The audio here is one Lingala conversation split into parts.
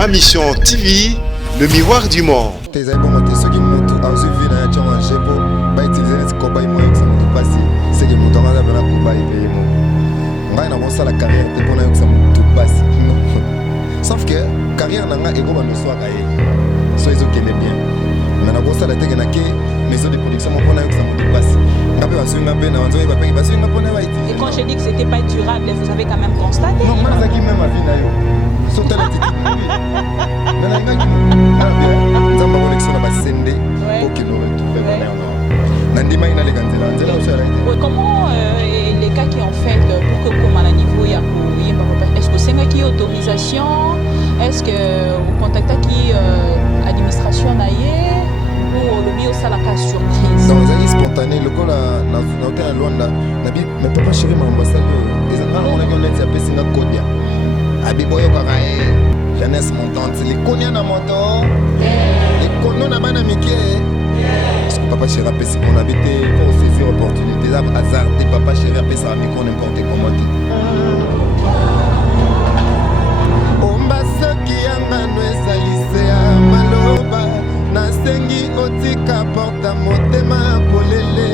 Ma Mission TV, le miroir du monde. Sauf que carrière n'a pas de soi soyez ok les bien. Mais la grosse la tête n'a que maison de production mon poney que ça me dépasse. Et quand j'ai dit que c'était pas durable, vous avez quand même constaté. Non, moi ça qui même a vie na yo. Sauter la petite nuit. Mais la gars qui nous avons collection là bas sendé pour que nous tout fait bonheur. Nandima ina les gantela, nzela aussi la. Comment les cas qui ont fait pour que comme à niveau il y a est-ce que c'est qui autorisation? Est-ce que vous contactez qui administration naïe ou le bio ça la cas surprise? Non, ils sont spontanés. Le coup là, dans l'hôtel à Luanda, nabi, mais papa chéri m'a ambassade. Ils ont on a gagné un petit peu Singapour. Abi boyo karae, jeunesse montante. Les konya na moto, les kono na bana mike. Papa chéri a payé on habitait pour saisir opportunité. Hasard, papa chéri a payé ça micro n'importe comment. Nasengi otika porta motema polele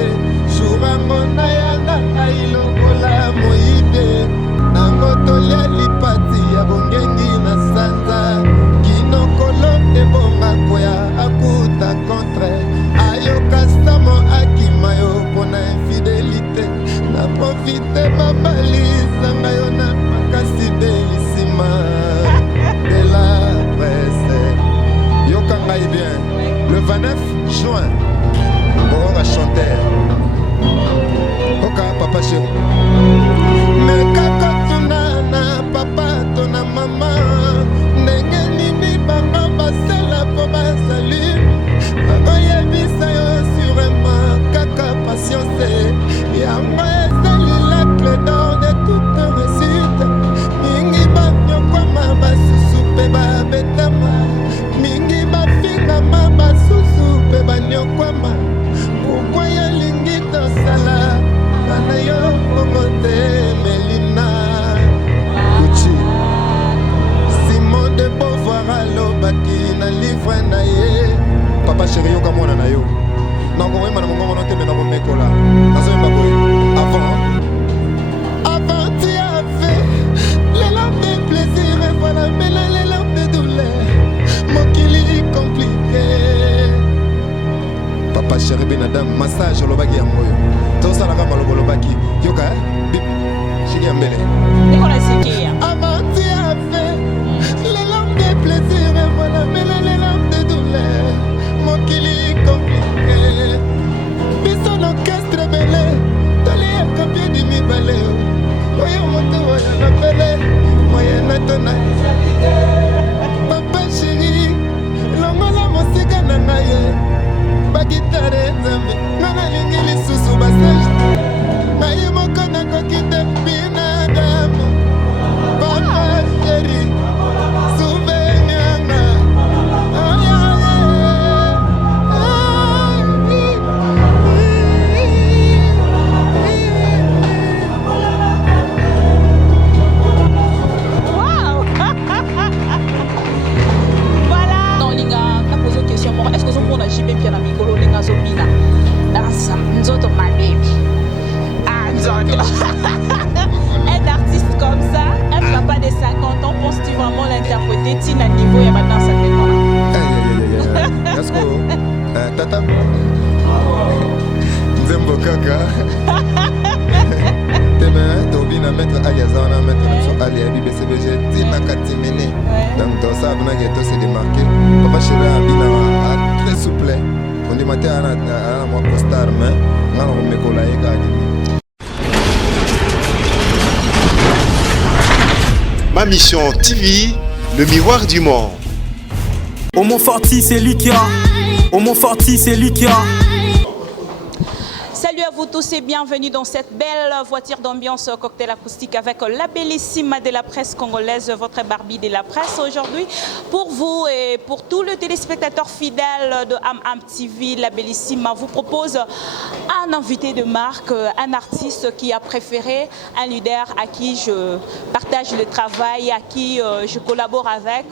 Jurango na yanga ailokola moibe Nango tolia lipati ya bongengi na sanza Kinokolo ebonga koya akuta contre Ayoka samo akimayo pona infidélité Na profite babali sanga yo na makasi belisima De la presse Yokangai bien le 29 juin, on va chanter. Oka papa chéri. Mais kaka tunana papa tona mama. Nenge nini banga basela po basali. Oye bisa yo sûrement kaka patience. Yango ezali la clé d'or de toute réussite. Mingi ba nyokwa maba susu pe ba betama. Mingi ba finga maba susu pe ba nyokwama. Pourquoi ya lingi tosala Bana yo momote Melina Gucci Simone de Beauvoir alobaki na livre na ye Papa chéri yo kamona na yo Nango wema na mongo monote mena bomekola Nazo yemba boy Avant tu avais les lampes de plaisir et voilà maintenant les lampes de douleur Mokili compliqué Papa chéri benadam massage lobaki ya moyo Tosa la kama lobaki yoka bip chiki mbele Niko nasikia Avant tu avais les lampes de plaisir et voilà maintenant les lampes de douleur Mokili compliqué Biso l'orchestre belé Tali ya kapie di mi balé Oya moto oya na belé Moya na tona Papa chéri Longola mosika na ngaye Bagitare nzambe Nana lingi lisusu basage Naye moko nakokite bina dame Papa chéri Souvenyanga est-ce que vous avez JP Pierre Amicolo, les Gazobina dans un ma baby. Un artiste comme ça, un papa de 50 ans, penses-tu vraiment l'interpréter? Tina niveau, il y a maintenant ça fait Est-ce que Tata Nzembo Kaka Teme, Tobina maître Aliazana, maître Ali Abi BCBG, Tina Katimene. Donc, dans ça, Abnageto s'est démarqué. Papa Chéri Abina très souple. On dit matin à moi costard, mais on me colle avec Ma Mission TV, le miroir du monde. Au Montforti, c'est lui qui a. Au Montforti, c'est lui qui a. Salut à vous tous et bienvenue dans cette belle voiture d'ambiance cocktail acoustique avec la bellissima de la presse congolaise, votre Barbie de la presse aujourd'hui. Pour vous et pour tous les téléspectateurs fidèles de Am TV, la bellissima vous propose un invité de marque, un artiste qui a préféré, un leader à qui je partage le travail, à qui je collabore avec.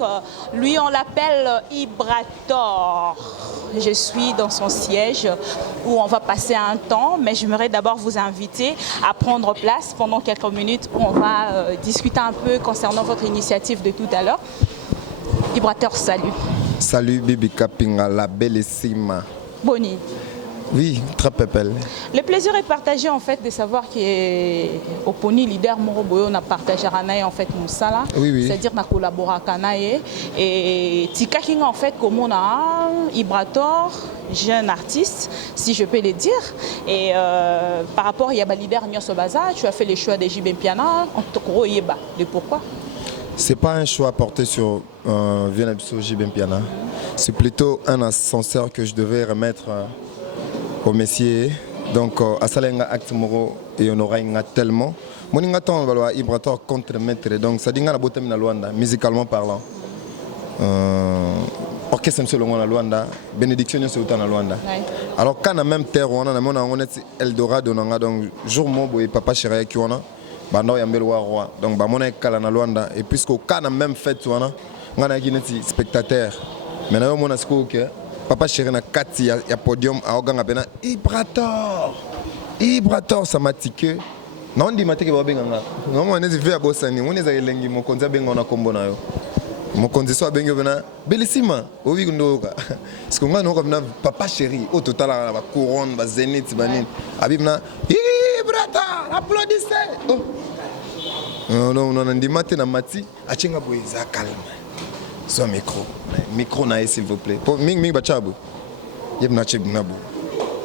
Lui, on l'appelle Ibrator. Je suis dans son siège où on va passer un temps, mais j'aimerais d'abord vous inviter à prendre place pendant quelques minutes où on va discuter un peu concernant votre initiative de tout à l'heure. Ibrator, salut. Salut Bibi Kapinga, la bellissima. Boni. Oui, très belle. Le plaisir est partagé en fait de savoir qu'au Pony leader Moroboyo on a partagé Ranae en fait Moussala, oui. C'est-à-dire qu'on a collaboré avec Ranae et Tika King en fait comme on a Ibrator, jeune artiste si je peux le dire et par rapport à Yaba leader Nyonso Baza, tu as fait le choix de JB Piana, on te croit Yeba, de pourquoi? C'est pas un choix porté sur Vienabso JB Piana, c'est plutôt un ascenseur que je devais remettre au messier. Donc à Salenga acte moro et on aura tellement moninga ton valwa Ibrator contre maître donc ça dit nga la botem na Luanda musicalement parlant orchestre monsieur longo na Luanda bénédiction c'est autant na Luanda alors quand na même terre on a on est Eldorado nanga donc jour mo boy papa chéri qui on a bando ya mbelo roi donc ba mona kala na Luanda et puisqu'au quand na même fête on a ngana kineti spectateur mais na yo mona siko que papa chéri na kati ya podium a oganga pena Ibrator ça m'a tiqué non ndi mateke ba benganga non on est vu à bosani on est elengi mo konza benga na kombo na yo mo konzi so benga bena bellissima obi ndoka parce que ngana ko bena papa chéri au total la couronne ba zénith banine abibna Ibrator applaudissez non ndi mate na mati achenga boyeza calme. Son micro naïe s'il vous plaît. Pour ming bachabou. Yeb nachib nabou.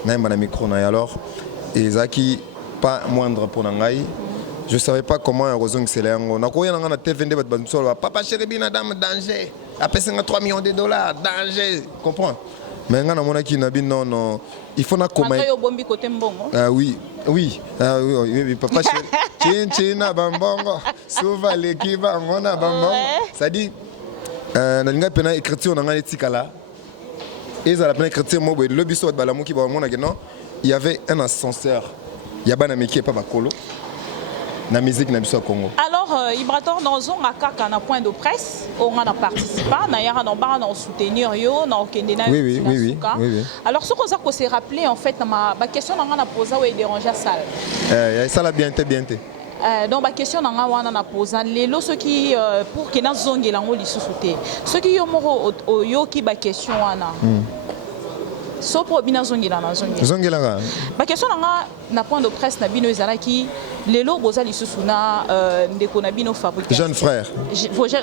Naïm bana micro naïe alors. Et Zaki pas moindre pour nangaï. Je savais pas comment heureusement que c'est là. On a quoi na TV ndé bat bansolo. Papa chéri bina dame danger. Après 3 millions de dollars danger. Comprends? Mais ngana mona ki nabi non. Il faut na comment. Ah oui. Oui, papa chéri na bambongo. Souva l'équipe ngona bambongo. Ça dit nalinga pena écriture na ngani tikala et ça la pena écriture mo le biso ba la mo ki ba mo na non il y avait un ascenseur il y a bana meki pas bakolo na musique na biso Congo. Alors Ibrator dans un kaka na point de presse on a participé na yara na ba na soutenir yo na okende na oui. Alors ce qu'on a se rappeler en fait ma question na ngana poser ou déranger salle ça la bien. Donc la question na wana na posa lelo ceux qui pour que na zongela ngo lisusuté ceux qui yomoro yo ki ba question wana so pro bina zongela na zongela ba question na point de presse na bino ezala ki lelo boza lisusu na ndeko na bino Fabrice jeune frère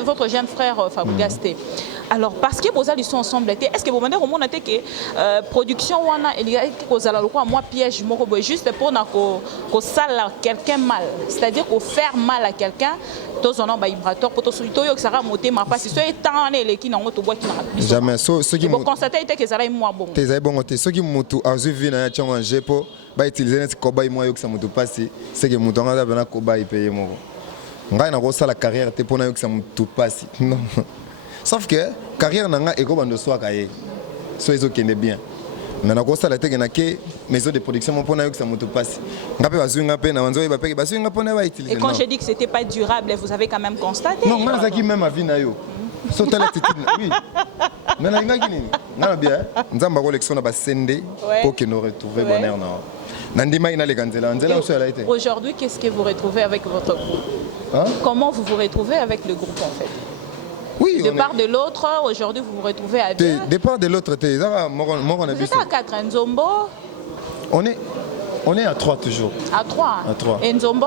votre jeune frère Fabrice alors parce que boza sont ensemble est-ce que vous demandez au monde que production wana il y a kozala lokwa moi piège moko boy juste pour na ko sala quelqu'un mal c'est-à-dire ko faire mal à quelqu'un tous on a ba Ibrator pour tous to yo que ça va monter ma passe so étant les qui nango to bois qui na jamais ce qui vous constatez que ça là moi bon tes bon ce qui mutu azu vi na ya en jepo ba utiliser net kobai moi yo que ça mutu passe c'est que mutu ngana bana kobai payer moko ngai na ko sala carrière te pona yo que ça mutu passe non. Sauf que carrière nanga ego bando soa kaye so ezo kende bien mais na ko sala te na ke maison de production mon pona yo que ça moto passe ngape bazunga pe na wanzo ba pe bazunga pona ba utiliser. Et quand j'ai dit que c'était pas durable vous avez quand même constaté non moi zaki même avis na yo so telle attitude oui mais na ngaki nini ngana bien nzamba collection na ba sende pour que nous retrouver bonheur na nandima ina le ganzela nzela so la été. Aujourd'hui qu'est-ce que vous retrouvez avec votre groupe comment vous vous retrouvez avec le groupe en fait? Oui, de part de l'autre, aujourd'hui vous vous retrouvez à deux. De part de l'autre, vous êtes à 4, Nzombo? On est à 3 toujours. À 3. À 3. Et Nzombo?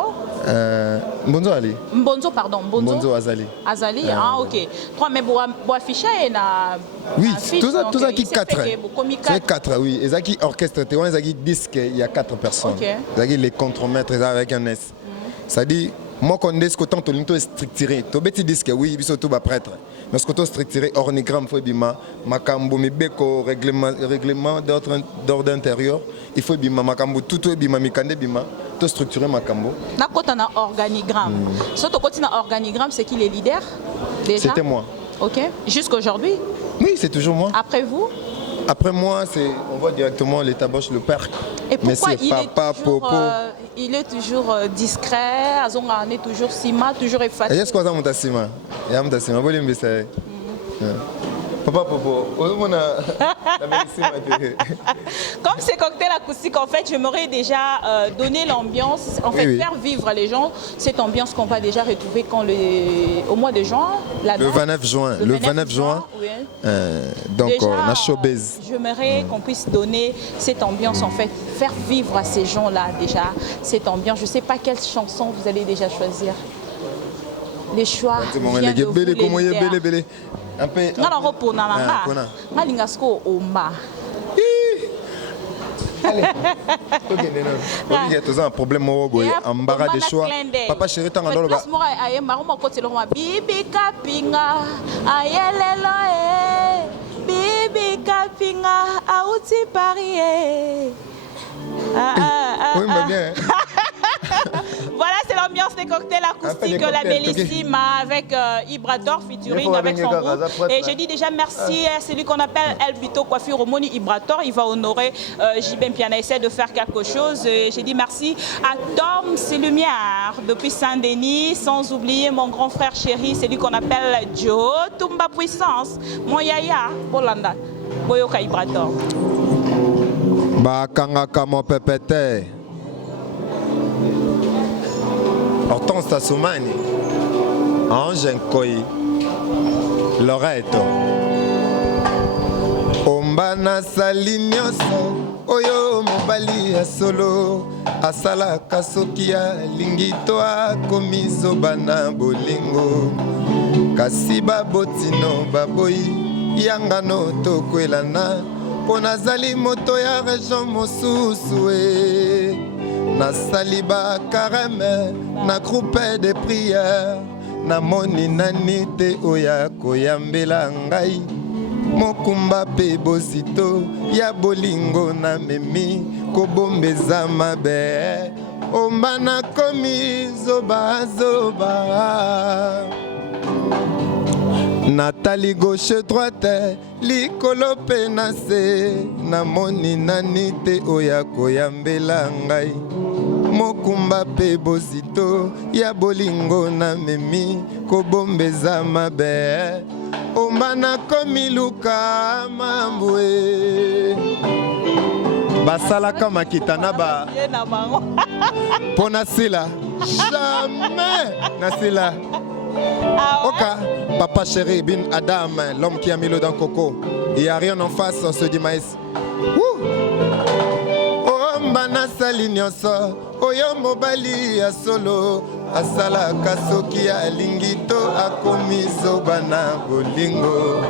Mbonzo Ali. Mbonzo, pardon. Mbonzo Azali. Azali, ok. 3, mais pour afficher, il y a. Oui, tout ça qui 4. C'est 4, oui. Et ça qui orchestre, on a disque, il y a 4 personnes. Ok. Ça qui les contremaîtres avec un S. Ça dit. Moi, quand on est content, on est structuré. Tu peux dire que oui, il faut prêtre. Mais ce que tu es structuré, ornigramme, il faut bima, makambo, mibeko, règlement d'ordre intérieur. Il faut bima, makambo, tout est bima, mikande bima. Tu es structuré, makambo. Quand on a organigramme, ce que tu as organigramme, c'est qui les leaders déjà? C'était moi. Ok. Jusqu'aujourd'hui? Oui, c'est toujours moi. Après vous? Après moi, on voit directement les taboches, le père. Et pourquoi il est toujours discret, on est toujours sima, toujours effacé? Est-ce que vous avez sima? Papa Popo, comme c'est cocktail acoustique, en fait, j'aimerais déjà donner l'ambiance, en fait, faire vivre les gens cette ambiance qu'on va déjà retrouver au mois de juin. Le 29 juin. Le 29 juin. Oui. Donc, déjà, on a showbiz. J'aimerais qu'on puisse donner cette ambiance, en fait, faire vivre à ces gens-là déjà cette ambiance. Je ne sais pas quelle chanson vous allez déjà choisir. Les choix viennent de vous, les leaders. Un peu. Non, repos, non, Malingasko, Oma. Allez. Il y a toujours un problème au boy. Embarras des choix. Papa chéri, t'en as le bas. Bibi kapinga, ayelelo Bibi kapinga, auti parie. Oui, mais bien. Voilà, c'est l'ambiance des cocktails acoustiques, la Bellissima avec Ibrator featuring avec son groupe. Et je dis déjà merci à celui qu'on appelle Elbito Coiffure Omoni Ibrator. Il va honorer Jibem Piana, essaie de faire quelque chose. Et j'ai dit merci à Tom Lumière depuis Saint-Denis, sans oublier mon grand frère chéri, celui qu'on appelle Joe Tumba Puissance, mon yaya, Bolanda, Boyoka Ibrator. Bakanga kamo pepete. Hortense Tassoumani, Ange Nkoi, Loreto. Ombana salinyoso, oyo mobali ya solo, asala kasokia lingito akomizo bana bolingo. Kasi babotino baboyi, yangano tokwelana, ponazali moto ya région mosusu na saliba karame, na groupe de prière, na moni nanite oya koyambela ngai, mokumba pe bosito, ya bolingo na memi, kobombeza mabe, ombana komi zoba zoba. Nathalie gauche droite, likolo pe na se, na moni nanite oya koyambela ngai, mokumba pe bosito, ya bolingo na memi, kobombeza mabe, ombana komi luka mambwe. Basalaka makita na ba pona sila, jamais na sila. Oka, papa chéri, bin Adam, l'homme qui a mis l'eau dans Coco. Il n'y a rien en face, on se dit maïs. Oh, mbana salinyoso, oyo mobali ya solo, asala kasoki ya lingito, akomizo bana bolingo.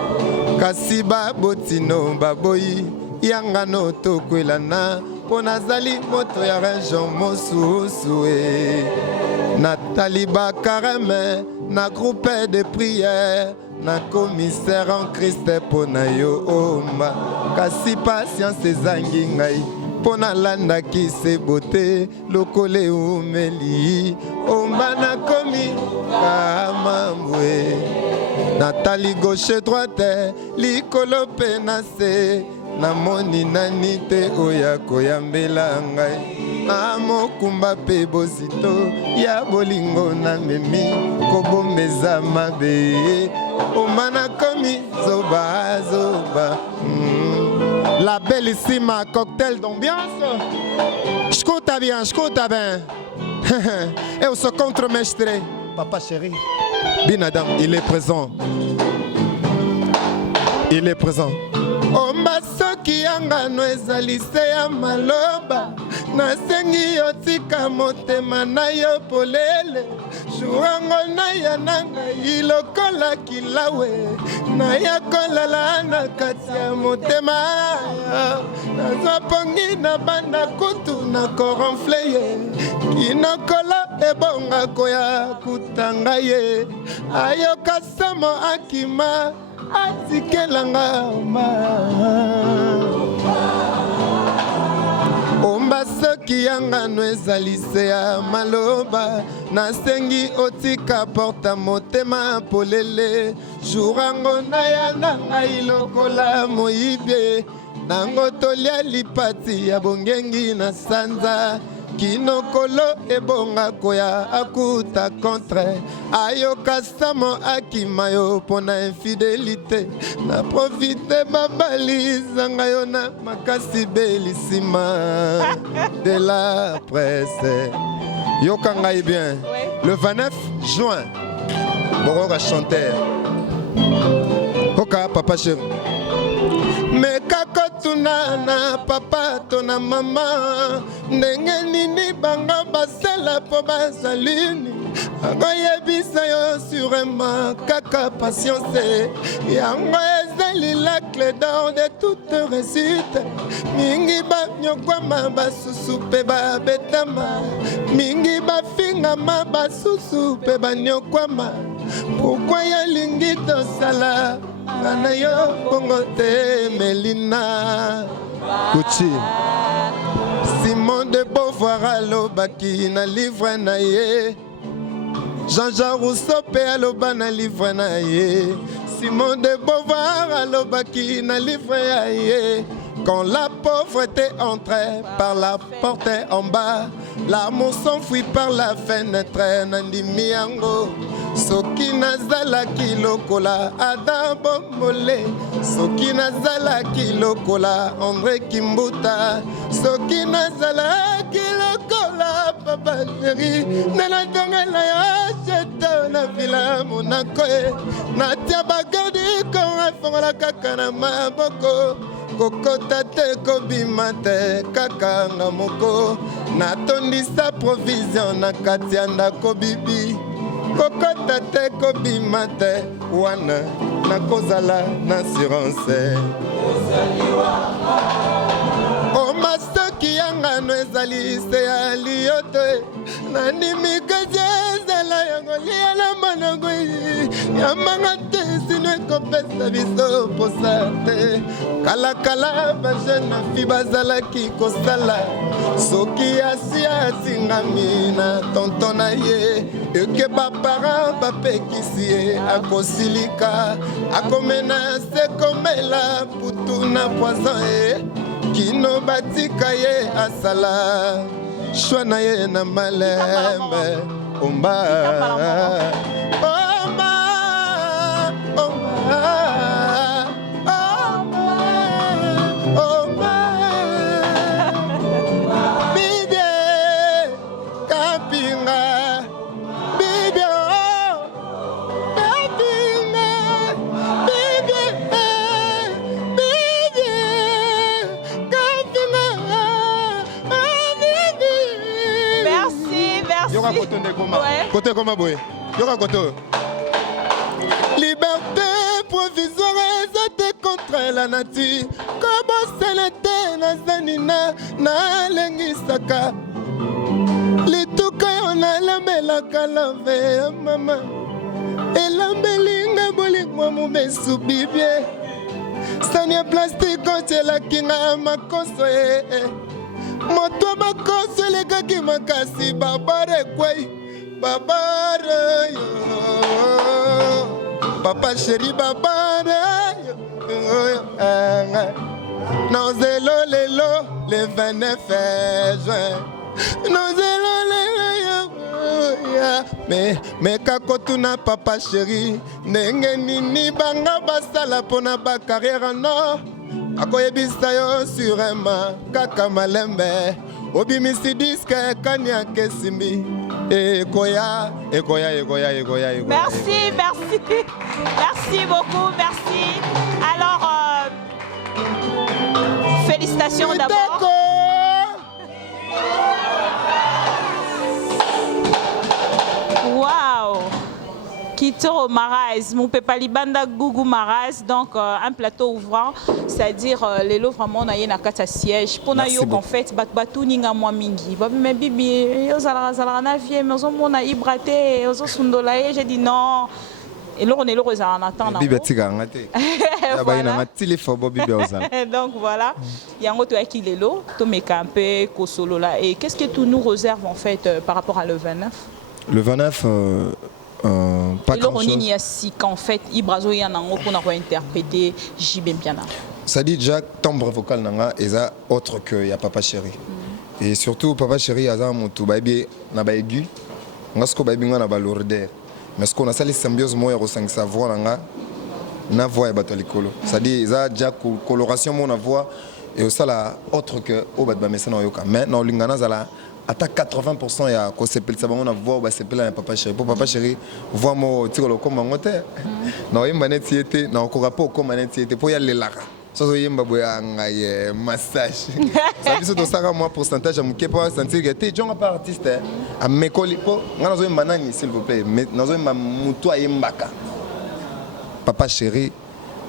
Kasiba botino baboyi, yangano tokwelana, ponazali moto ya région mosusue. Nathalie Bakarame, na groupe de prière, na commissaire en Christ pona yo oma. Kasi patience ezangi ngai, pona landa ki se bote, lokole umeli, omba na komi kamambwe. Nathalie gauche droite, likolo pe na se, na moni nanite oya koyambela ngai. Amokumba pe bosito, ya bolingo na memi, kobombeza mabe, omana komi zoba zoba. La Bellissima, cocktail d'ambiance. Escuta bien, Et on se contre-mestre. Papa chéri, Bin Adam, il est présent. Il est présent. Ombasoki yanga no ezali se ya maloba, nasengi yo tika motema na yo polele, shurango na ya nanga ilokola kilawe, na ya kolala na kati ya motema, nazwa pongi na banda kutu na koronfle ye, kinokola ebonga koya kutanga ye ayoka samo akima atikelanga ma omba soki yangano ezali se ya maloba nasengi otika porta motema polele jurango na ya na ngai lokola moyibe nango tolia lipati ya bongengi na sanza kinokolo ebonga koya akuta contre ayoka samo akima yo pona infidélité na profite babalizanga yo na makasi belisima de la presse yoka ngai bien le 29 juin bokoka chanter oka papa chéri mekakotuna na papa to na mama ndenge nini bango basala po bazalini akoyebisa yo surement kaka patience yango ezali la clé d'or de toute réussite mingi banyokwama basusu mpe babetama mingi bafingama basusu mpe banyokwama pourkui yalingi tosala Ana yo bongo te Melina Kuchi Simone de Beauvoir alobaki na livre na ye Jean-Jacques Rousseau pe aloba na livre na ye Simone de Beauvoir alobaki na livre ya ye Quand la pauvreté entrait par la porte en bas l'amour s'enfuit par la fenêtre nandimi yango soki nazalaki lokola Adam Bombolé soki nazalaki lokola André Kimbuta soki nazalaki lokola Papa Chéri nenatongela ya cheta na vila Monaco natia bagardi kon afongola kaka na maboko kokota te kobima te kaka nga moko natondisa provision na kati ya ndako bibi kokota te kobima te wana nakozala na assurance omasoki yangano ezali se ya liyoto nandimi kazi ezala yango liala manango yamanga te sino ekopesa biso posa te kalakala bajene fi bazalaki kosala soki asi atingami na tonton na ye eke baparent bapekisi ye akosilika akomena se komela putu na poison ye kino batika ye asala shwa na ye na malembe omba Côté comme boy. Liberté provisoire était contre la nature. Comme celle na zanina na lengisaka. Lituka on a la mela kalave mama. Et la belinga bolingo mo besu bibie. Sanya plastique on la kinga makoso moto makoso lekaki makasi babare kwei babare yo papa chéri babare yo nozelo lelo le 29 juin nozelo lelo yo me kakotuna papa chéri ndenge nini banga basala pona ba carrière no akoyebisa yo surema kaka malembe obimisi diske kanya kesimbi ekoya. Merci beaucoup, merci. Alors félicitations d'abord. Waouh, Kitoro Marais, mon pépali banda Gougou Marais, donc un plateau ouvrant, c'est-à-dire les lots vraiment on a une carte à siège. Pour nous en fait, batou ninga moi mingi. Mais bibi, yo zala na vie, mais on a ibraté, on sundolaye, j'ai dit non. Et là on est là en attendant. Bibi tika ngate. Ya ba ina matili fo bibi ozala. Donc voilà, il y a un autre qui est là, to me camper, ko solo là. Et qu'est-ce que tout nous réserve en fait par rapport à le 29? Le 29 pas grand chose. En fait, Ibrazo y en a pour interpréter JB Mpiana. Ça dit déjà timbre vocal nanga eza autre que ya Papa Chéri. Et surtout Papa Chéri aza mutu baby na ba aigu. Ngasko baby nga na ba lourdeur. Mais ce qu'on a sali symbiose moya ro sang sa voix nanga na voix bato likolo. Ça dit eza déjà coloration mon voix et au sala autre que au bat ba mesana yoka. Mais non lingana zala à 80% ya ko sepel ça on a voir ba sepel na Papa Chéri. Pour Papa Chéri voix mo tikolo comme ngote. Non yimba net yete na ko rapport comme net yete pour ya lelara. So yimba boya ngaye massage. Ça biso to saka moi pourcentage am kepa sentir que tu jonga pas artiste a mekoli po ngana zo yimba nani s'il vous plaît. Mais nazo yimba mutu ayimbaka. Papa Chéri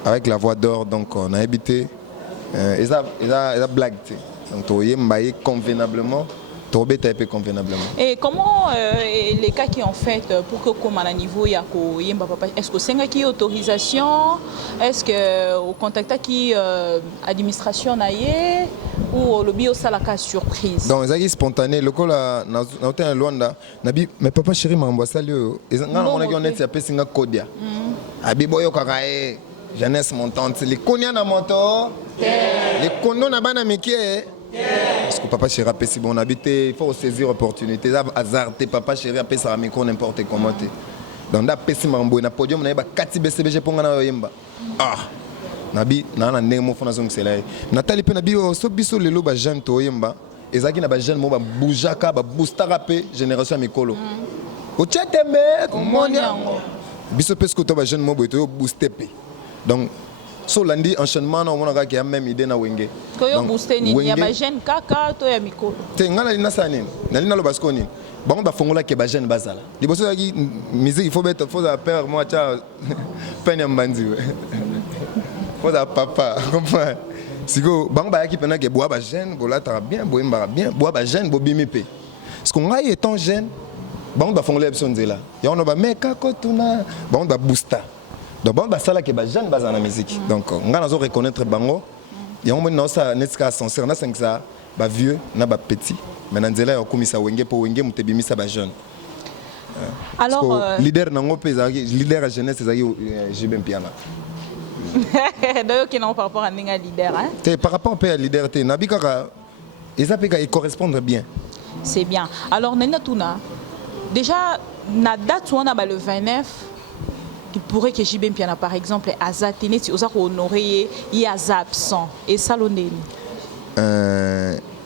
avec la voix d'or donc on a habité eza blague. Donc to yimba convenablement. Convenablement. Et comment les cas qui ont fait pour que comme à niveau il y a est-ce que c'est qui autorisation, est-ce que au contact qui administration naie ou le bio ça la cas surprise. Donc ils spontané le cola na hôtel Luanda nabi mais Papa Chéri mamba salio ezanga on a eu net ya pesinga kodia abi boyo kakae jeunesse montante les konya na moto les kono na bana mikie. Parce que Papa Chéri a si bon habité, il faut saisir l'opportunité. Hasard, Papa Chéri a sa micro n'importe comment. Donc, là, si mambo na podium, na ba 4 BCBG pour ngana yemba. Ah, nabi na nemo fona zong c'est là. Nathalie pe nabi so biso lelo ba jeune to yemba. Ezaki na ba jeune mo ba boujaka ba booster rapé génération mikolo. O tchetembe komonia. Biso pesco to ba jeune mo bo to booster pe. Donc so landi enchaînement na mona ka même idée na wenge ko yo booster ni ya ba jeune kaka to ya mikolo te ngala lina sani nalina lo basko ni bango ba fongola ke ba jeune bazala liboso yaki musique il faut mettre faut à père moi cha peine mbandi faut à papa comprends siko bango ba yaki pena ke boa ba jeune bola ta bien boimba bien boa ba jeune bobimi pe parce qu'on a étant jeune bango ba fongola option nzela ya on ba meka ko tuna bango ba booster. Donc bon bah ça là que bah jeune base en musique. Donc on a reconnaître bango. Et on a ça netka ascenseur na 5 ça bah vieux na bah petit. Maintenant nzela ya komisa wenge po wenge mutebimisa bah jeune. Alors leader nango pesa leader à jeunesse ezaki JB Mpiana. D'ailleurs qui non par rapport à ninga leader hein. C'est par rapport à leader té nabika ils correspondent bien. C'est bien. Alors nena tuna déjà na date on a bah le 29. Il pourrait que JB Mpiana par exemple azatene ti oza ko honorer y aza absent et saloneli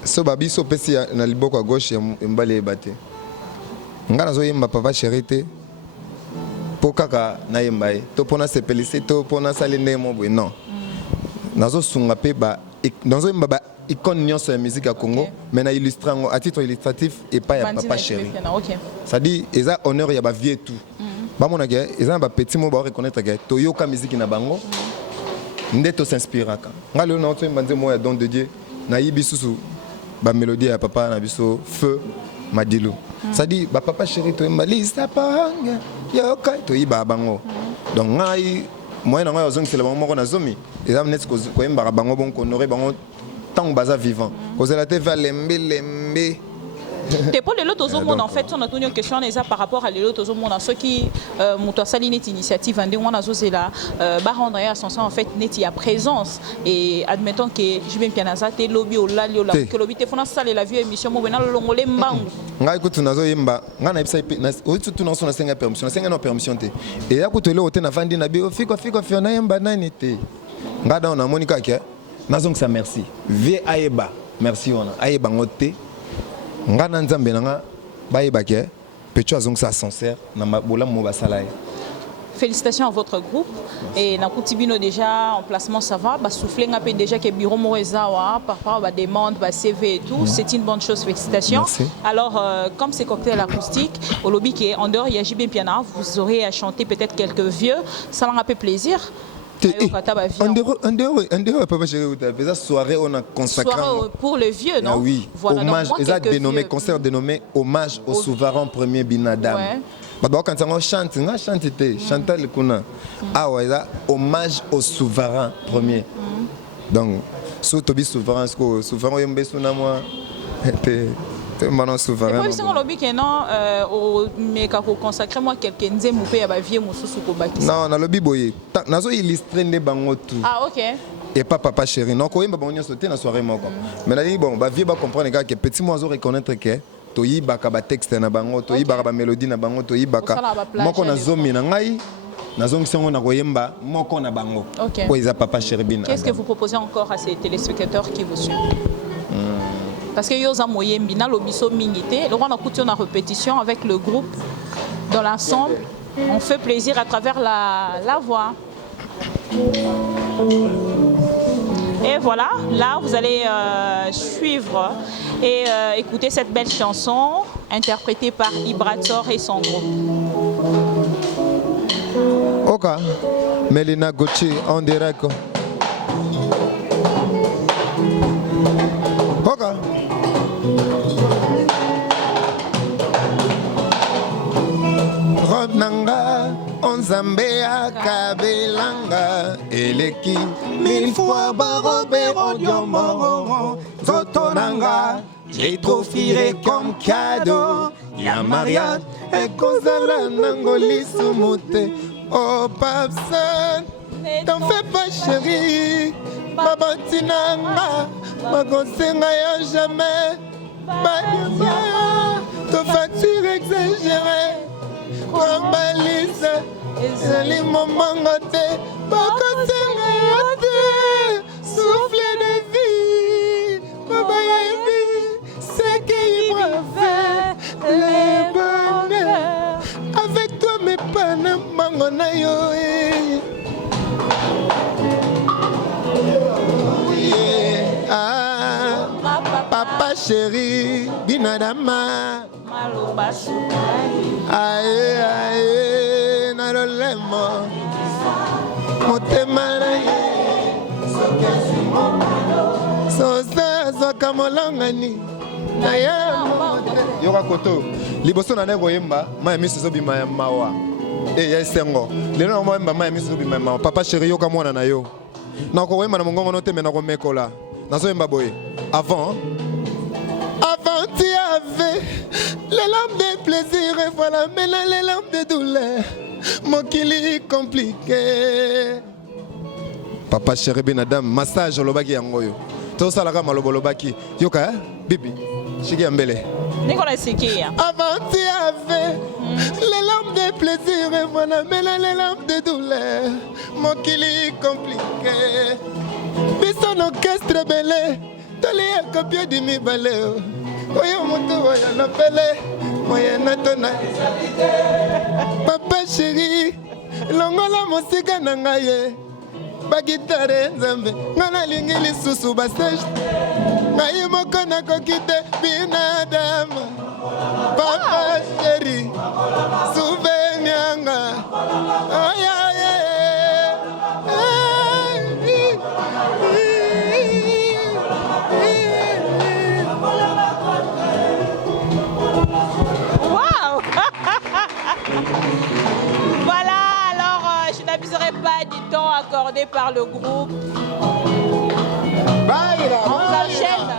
so babi so pesi na liboko à gauche ya mbale bate ngana zo yemba Papa Chéri te po kaka na yemba to pona se pelisi to pona salende mo bwe non nazo sunga pe ba nazo yemba ba icône nyonso ya musique à Congo mais na illustrango à titre illustratif et pas ya Papa Chéri ça dit eza honneur ya ba vieux tout. Bamona ke ezana ba petit mo ba reconnaître ke toyoka musique na bango ndeto s'inspiraka ngalo na oto mbanze mo ya don de Dieu na yibi susu ba mélodie ya papa na biso feu madilu ça dit ba Papa Chéri to mbalisa panga yoka to yiba bango donc ngai moyen na ozong c'est le moment na zomi ezana net ko yemba bango bon ko honorer bango tant baza vivant ko zela te va lembe T'es pas les autres monde en fait on a une question par rapport à les autres monde ceux qui montent ça l'initiative initiative on a zosé là bah rendre à son en fait net il y a présence et admettons que JB Mpiana za te lobby au la que lobby te fona salle la vie émission mo na longole mbangu nga ikutu nazo yemba nga na epsa na otu na so na senga permission te et ya kutu le hotel na vandi na bio fiko fiona yemba nani te nga da na monika ke nazo ngsa merci vie ayeba merci ona ayeba ngote ngana nzambe nanga bayeba ke pecho azongsa ascenseur na bola mo basala félicitations à votre groupe. Et dans Koutibino déjà, emplacement ça va. Bah, souffler un peu déjà que bureau Morezawa, par rapport à des demandes, CV et tout. C'est une bonne chose, félicitations. Merci. Alors, comme c'est cocktail acoustique, au lobby qui est en dehors, il y a JB Piana, vous aurez à chanter peut-être quelques vieux. Ça m'a fait plaisir. En dehors, Papa Chéri, vous avez soirée, on a consacré. Soirée pour les vieux, non? Ah oui, voilà, hommage, donc, ils ont dénommé, concert dénommé Hommage au souverain premier Binadam. Ouais. Quand on chante, Chantal Kuna. Ah ouais, hommage au souverain premier. Donc, si tu es souverain, souverain, tu es souverain. C'est maintenant souverain. Et puis, si on lobby que non, mais quand on consacre moi quelqu'un qui me paye à vie, mon sous baki. Non, na lobby boy. Na zo illustré ne bango tout. Ah ok. Et pas Papa Chéri. Non, quand on va bonner sauter na soirée moi. Mais là bon, ba vie ba comprendre que petit moi zo reconnaître que toyi baka ba texte na bango, toyi baka ba mélodie na bango, toyi baka. Moko na zomi na ngai. Na zongi songo na koyemba moko na bango. Ok. Ko isa Papa Chéri bin. Qu'est-ce que vous proposez encore à ces téléspectateurs qui vous suivent? Parce que yoza moyembi na lobiso mingité, le roi na couture en répétition avec le groupe dans l'ensemble, on fait plaisir à travers la voix. Et voilà, là vous allez suivre et écouter cette belle chanson interprétée par Ibrator et son groupe. Ok, Melina Gauthier en direct. Ok. Rodnanga, on zambea kabelanga, eleki, 1000 fois barobero diomoro, zotonanga, j'ai trop firé comme cadeau, ya mariage, et kozala nangoli sumute, oh papsan, t'en fais pas chérie, babantinanga, bagonsenga ya jamais, badema, te facture exagérée. Balise, ezali momango te, bakosenga yo te, souffle de vie, baba yebi, c'est qu'il va faire le bonheur. Avec toi mes panes, mango na yo. Ah, Papa Chéri, Binadama. Aye, aye, narolemo motema na ye sosa soka molongani na ye yoka koto liboso na ndeko yemba maya miso zobima ya mawa ya esengo lelo na moyemba maya miso zobima ya mawa Papa Chéri yoka mwana na yo nakoyemba na mongongo no teme nakomekola nazoyemba boye avant tu avais les larmes de plaisir et voilà maintenant les larmes de douleur. Mon kili compliqué. Papa Chéri Binadam, massage lobaki yangoyo. Tout ça la malobo lobaki. Yoka, bibi, chigi ambele. Nicolas Sikia. Avant tu avais les larmes de plaisir et voilà maintenant les larmes de douleur. Mon kili compliqué. Bisson orchestre belé. Tali a copié de mi balé. Oyo moto oyo na pele moye na tona Papa Chéri longola mosika na ngai ba gitare nzambe ngana lingi lisusu ba stage ngai moko na kokite Binadam Papa Chéri souvenianga aya Voilà, alors je n'abuserai pas du temps accordé par le groupe. On enchaîne.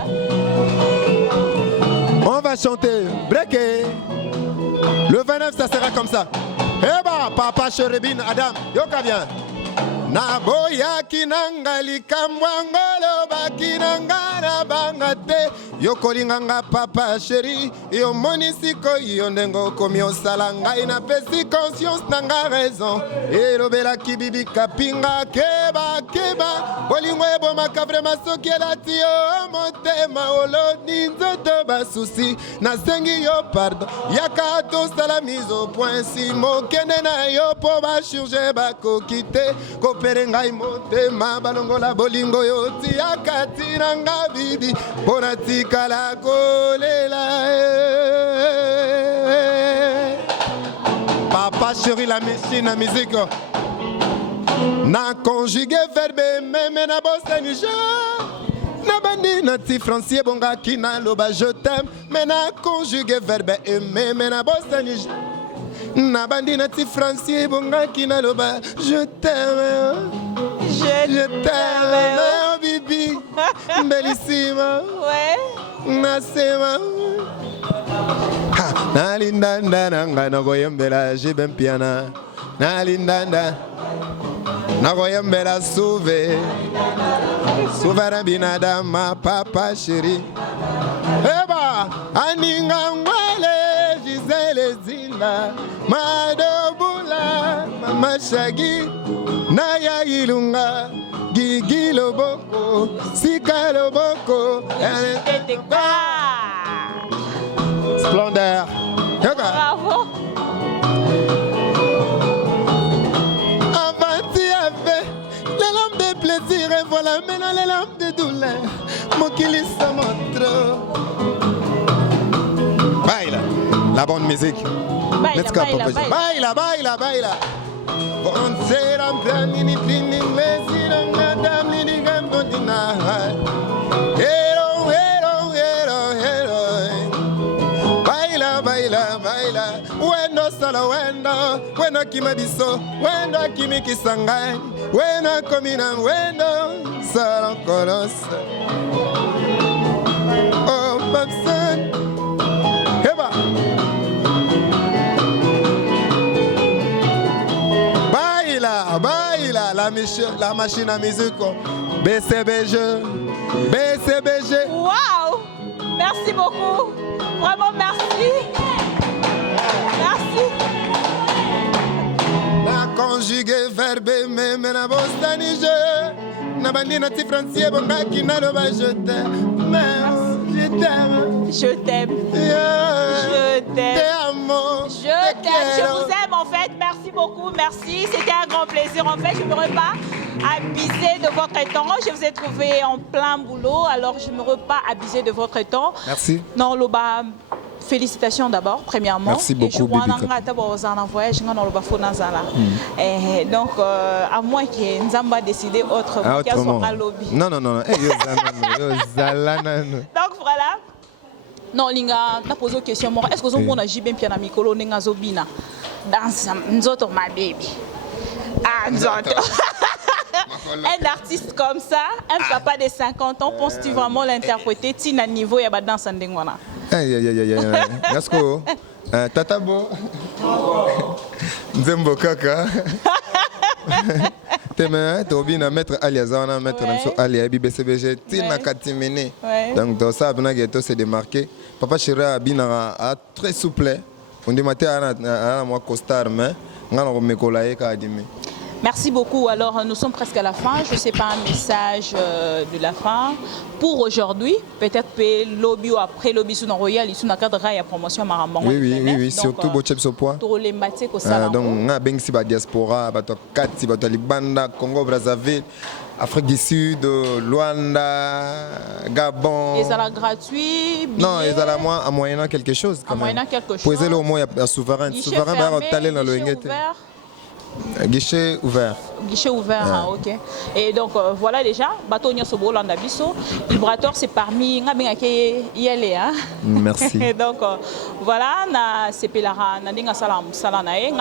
On va chanter, breaké. Le 29, ça sera comme ça. Eh bah, Papa Chéri Binadam, yoka bien. naboyaki nanga likambo ngolo bakinanga na bangate yokolinganga papa sheri yo monisiko yo ndengo komi osala ngai na pesi conscience nanga raison elobelaki bibi kapinga keba bolingo ebomaka vrema soki elati yo motema oloni nzoto basusi nasengi yo pardon yaka tosala mise au point si mokende na yo po bashurge bakoki te kopere ngai motema balongola bolingo yo tiaka tinanga bibi mpona tikala kolela papa chéri la machine à musique na conjugué verbe meme na bosani je na bandi na ti francier bonga kina loba je t'aime mais na conjugué verbe meme na bosani je na bandi na ti francier bonga kina loba je t'aime je t'aime oh bibi bellissima Ouais. nasema nalindanda nanga nakoyembela jibe mpiana nalindanda nakoyembela suve suvera binadama papa sheri eba aninga ngwele Gisele Zinda madobula mama shagi naya ilunga Gigi Loboko Sika Loboko Splendeur. Bravo. Avanti avait les lampes de plaisir et voilà maintenant les lampes de douleur. Mon qu'il se montre. Baila, la bonne musique. Let's go, baila, baila, baila. Bon, c'est la pleine mini plini, mais si l'on a d'âme, ni gamme continua. Hello, hello, hello, hello. Baila, baila, baila. Wendo sala wendo, wendo kimabiso, wendo kimi kisangai, wendo komina wendo sala kolos. Oh, Babson. Heba. Baila, la machine à musique. BCBG. Waouh! Merci beaucoup. Vraiment, merci. Merci. La conjugué verbe même na bostani je. Na bandina ti francier bonga ki na lo ba je t'aime. Je t'aime. Je t'aime. Je t'aime. Je t'aime. Je vous aime. aime en fait. Merci beaucoup. Merci. C'était un grand plaisir. En fait, je ne m'aurais pas abusé de votre temps. Je vous ai trouvé en plein boulot. Alors, je ne m'aurais pas abusé de votre temps. Merci. Non, Loba, félicitations d'abord, premièrement. Merci beaucoup, et je Bibi. en voyage, donc, à moins que Nzamba décidé autrement. Autrement. Non. Donc, voilà. Non, Linga, tu as posé une question. Est-ce que vous avez bien piano Mikolo Nenga Zobina dans Nzoto, ma baby? Ah, Nzoto. Un artiste comme ça, un papa de 50 ans, penses-tu vraiment l'interpréter? Tu as niveau, il y a dans Sandengwana. Gasko, Tatabo, Nzembo Kaka. Tema tobina maître Aliazana maître Namso Ali BCBG tina katimene. Donc dans ça bina geto se démarquer. Papa Chira bina a très souple. On dit maté à moi costard mais ngana me kolaye ka adimi. Merci beaucoup. Alors, nous sommes presque à la fin. Je ne sais pas un message de la fin. Pour aujourd'hui, peut-être que lobby ou après lobby sous Royal, ils sont dans cadre de promotion Maramon. Oui, surtout Bochep Sopoa. Pour les matières au salon. Donc, on a bien si la diaspora, Kati, Libanda, Congo, Brazzaville, Afrique du Sud, Luanda, Gabon. Ils sont gratuits. Non, ils sont à moyennant quelque chose. À moyennant quelque chose. Pour eux, au moins, il y a souverain. Souverain, il y a dans le guichet ouvert. Guichet ouvert, ah, ok. Et donc voilà déjà, bateau Nyosobo Landabiso. Vibrator, c'est parmi Merci. Et donc voilà, c'est Pelara, Nandinga Salam Salanae,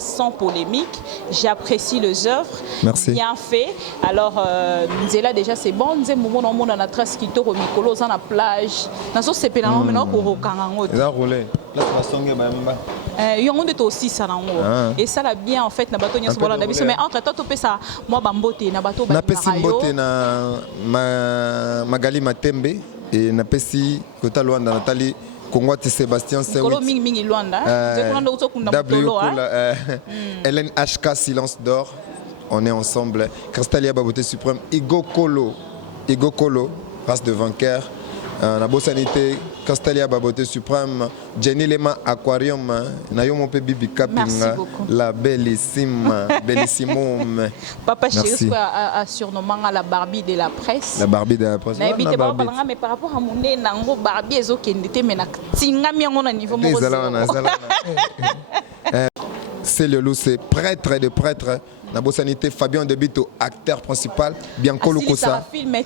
sans polémique. J'apprécie les œuvres. Merci. Bien fait. Alors, Nzela déjà c'est bon. Nzembo on a trace qui toro Mikolo dans la plage. Dans ce c'est Pelara maintenant pour Rokangango. Ça roulé. place basonge bayamba yango nde aussi ça nango et ça la bien en fait na bato nyonso bolanda biso mais entre temps topesa mwa bambote na bato napesi mbote na Magali Matembe et napesi kota Luanda Nathalie Kongwati Sébastien Kolo mingi mingi Luanda Zekulanda utokunda motolo Hélène HK Silence d'or on est ensemble Crystalia Baboté Suprême Igo Kolo race de vainqueur la Bossanité Crystalia Baboté Suprême Jenny Lema Aquarium Nayo mon pe Bibi Kapinga la bellissime bellissimum Papa Chéri a surnommé la Barbie de la presse mais par rapport à mon nango Barbie ezokendete mais na tingami yango na niveau moko c'est le loup c'est prêtre de prêtre la Bossanité Fabien Debito acteur principal Bianco Lukosa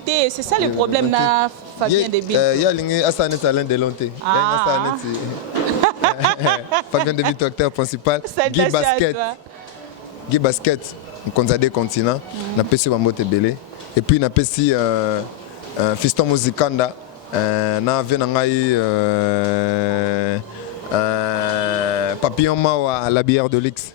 c'est ça le problème na Fabien Debito ya lingi asane talent de lonté Fabien Debito acteur principal Guy Basket Konzade continent na pesi Bambote Belé et puis na pesi Fiston Muzikanda na venangai Papillon Mawa la bière de l'X.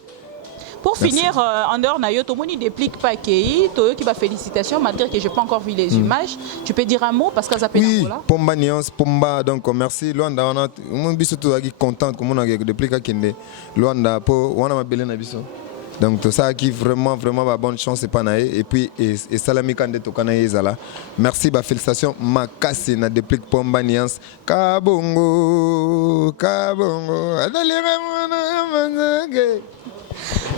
Pour finir, en dehors Nayo, tout le monde ne déplique pas qui va félicitations, malgré que je n'ai pas encore vu les images. Tu peux dire un mot parce que ça peut oui, Pomba Nuance, Pomba, donc merci. Luanda, on est surtout content que mon a dépliqué qui Luanda, pour on a belé na biso. Donc tout ça qui vraiment ma bonne chance c'est pas naé et puis et salami kande to kana ezala. Merci ba félicitations makasi na déplique Pomba Nuance. Kabongo.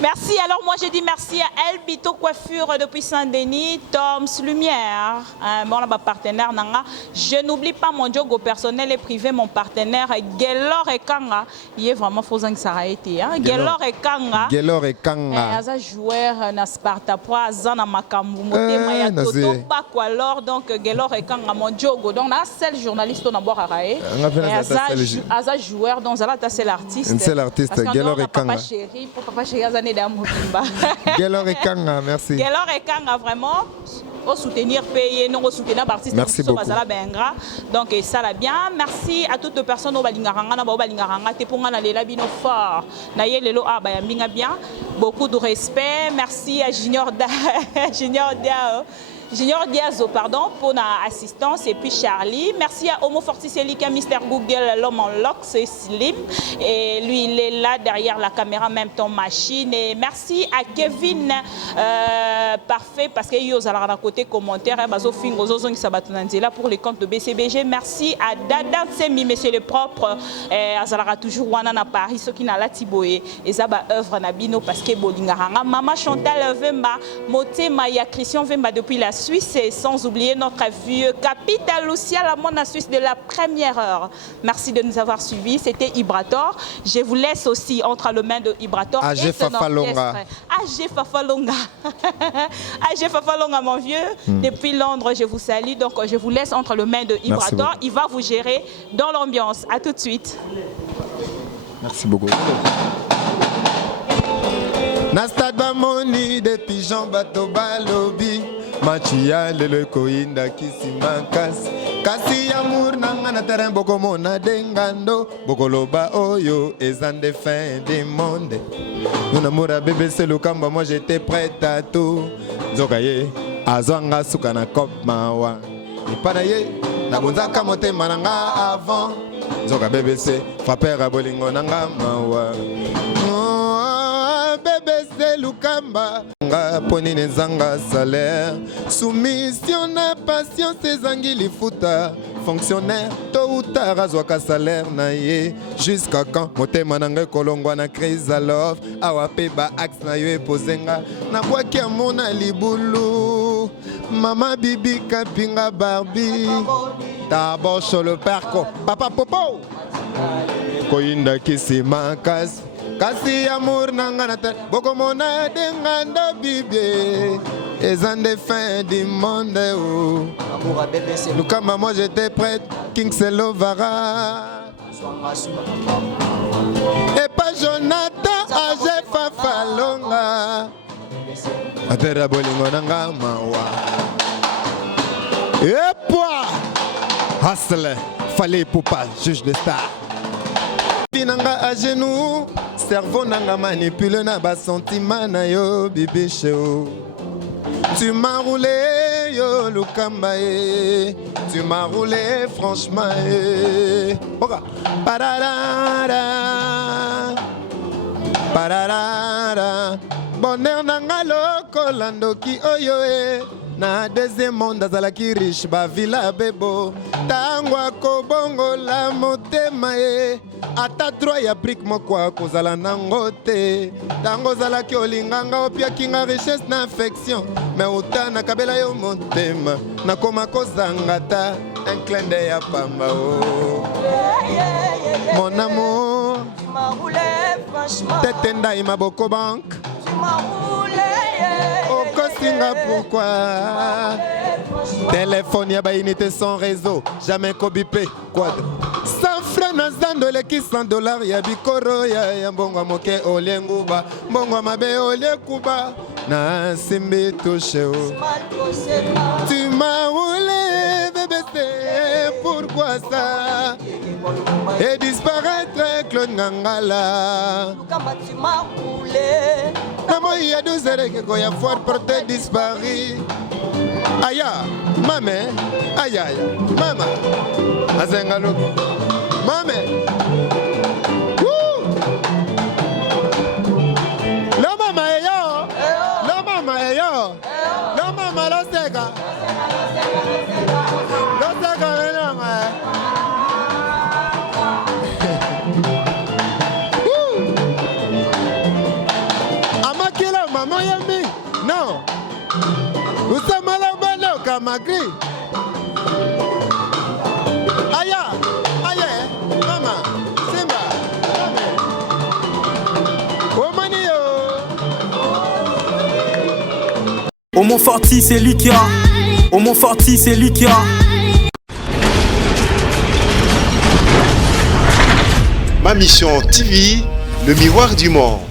Merci, alors moi je dis merci à Elbito Coiffure depuis Saint-Denis, Toms Lumière, mon partenaire Nanga. Je n'oublie pas mon jogo personnel et privé, mon partenaire Gelor et Kanga. Il est vraiment faux que ça a été. Gelor et Kanga. Gelor et Kanga. Un joueur na Sparta Poa, Zana Makambu, Motema Toto Bako alors donc Gelor et Kanga mon jogo. Donc là seul journaliste on a boire araé. Aza joueur donc Zala c'est l'artiste. C'est l'artiste Gelor et Kanga. Papa chéri Azane Gelor et Kanga, merci. Gelor et Kanga, vraiment, au soutenir payé, non au soutenir l'artiste. Merci beaucoup. Donc, ça va bien. Merci à toutes les personnes au Balingaranga, au Balingaranga, Teponga, Nalela Bino fort. Naye Lelo Abayambinga bien. Beaucoup de respect. Merci à Junior Diazo, pardon, pour l'assistance et puis Charlie. Merci à Homo Forticellica, Mister Google, l'homme en lock, c'est Slim. Et lui, il est là derrière la caméra, même ton machine. Et merci à Kevin, parfait, parce qu'il y a un côté commentaire, pour les comptes de BCBG. Merci à Dada Tsemi, monsieur le propre, Azalara toujours Wana à Paris, ceux qui n'a la Tiboé, et ça va œuvre Nabino, parce que Bolingaranga, Maman Chantal Vemba, Moté Maya Christian Vemba depuis la Suisse et sans oublier notre vieux Capital Lucia, la mona suisse de la première heure. Merci de nous avoir suivis. C'était Ibrator. Je vous laisse aussi entre les mains de Ibrator. AG Fafalonga. AG Fafalonga. AG Fafalonga, mon vieux. Depuis Londres, je vous salue. Donc, je vous laisse entre les mains de Ibrator. Il va vous gérer dans l'ambiance. À tout de suite. Merci beaucoup. Nastad Bamoni depuis Jean Bateau Balobi. Machia lele koinda kisimakas kasi amour nanga na terrain boko mona dengando bokoloba oyo ezande fin du monde mon amour a bébé c'est le kamba moi j'étais prête à tout zokaye azwanga suka na kop mawa ipanaye na bonzaka motema nanga avant zoka bébé c'est frapper bolingo nanga mawa bébé c'est Lukamba poni nezanga salaire soumission na patience ezangi lifuta fonctionnaire tôt ou tard azwaka salaire na ye jusqu'à quand motema nanga kolongwa na crise love awa pe ba axe na yo epozenga na bwaki ya mona libulu mama bibi kapinga Barbie d'abord sur le perco papa popo koinda kisima kasi amour nanga na terre boko mona denganda bibie ezande fin du monde oh amour à bébé c'est Lukamba moi j'étais prête King Selovara et pas Jonathan AG Fafalonga atera bolingo nanga mawa et poids hustle fallait pour pas juge de star Natoki nanga à genoux, cerveau nanga manipule na ba sentiment na yo bébé cheo. Tu m'as roulé yo lukamba eh. Tu m'as roulé franchement eh. Oka pararara pararara bonheur nanga lokola ndoki oyo eh. Na deuxième monde azalaki riche ba villa bebo tango akobongola motema ye ata droit ya brique moko akozala nango te tango ozalaki olinganga opiaki nga richesse na affection me uta nakabela yo motema nakoma kozanga ta un clin d'œil ya pamba o mon amour tete ndai maboko banque Okosinga pourquoi téléphone ya ba unité sans réseau jamais kobipé quad 100 francs na zando leki $100 ya bikoro ya mbongo moke olenguba mbongo mabe olekuba na simbi touché o tu m'as roulé bébé c'est pourquoi ça et disparaître Claude Ngangala tu m'as roulé. il y a 12 heures que y a fort porté disparu. Aïe, maman, aïe, aïe, maman, azengalo, maman. La maman est yo, la maman est yo, la maman lo sega, lo sega menanga. Maman yami, non. Vous êtes malade, non, Kamagri. Aïe, aïe, maman, Simba, Omanio. Au Montforti, c'est Likia. Au Montforti, c'est Likia. Ma mission TV, le miroir du monde.